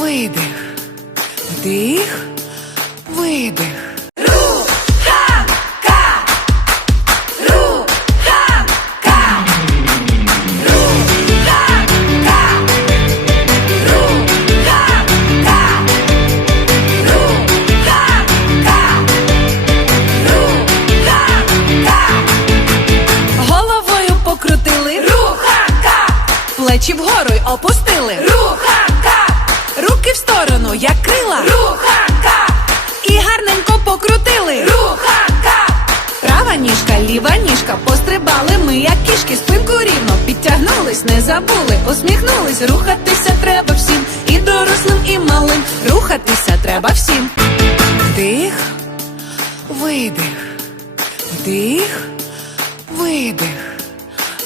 Видих, вдих, видих. Головою покрутили, рухака, плечі вгору й опустили, в сторону, як крила, рухака, і гарненько покрутили, рухака, права ніжка, ліва ніжка, пострибали ми, як кішки, спинку рівно. Підтягнулись, не забули, усміхнулись, рухатися треба всім, і дорослим, і малим, рухатися треба всім. Вдих, видих, вдих видих.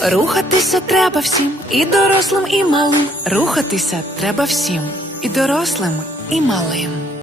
Рухатися треба всім, і дорослим, і малим. Рухатися треба всім, і дорослим, і малим.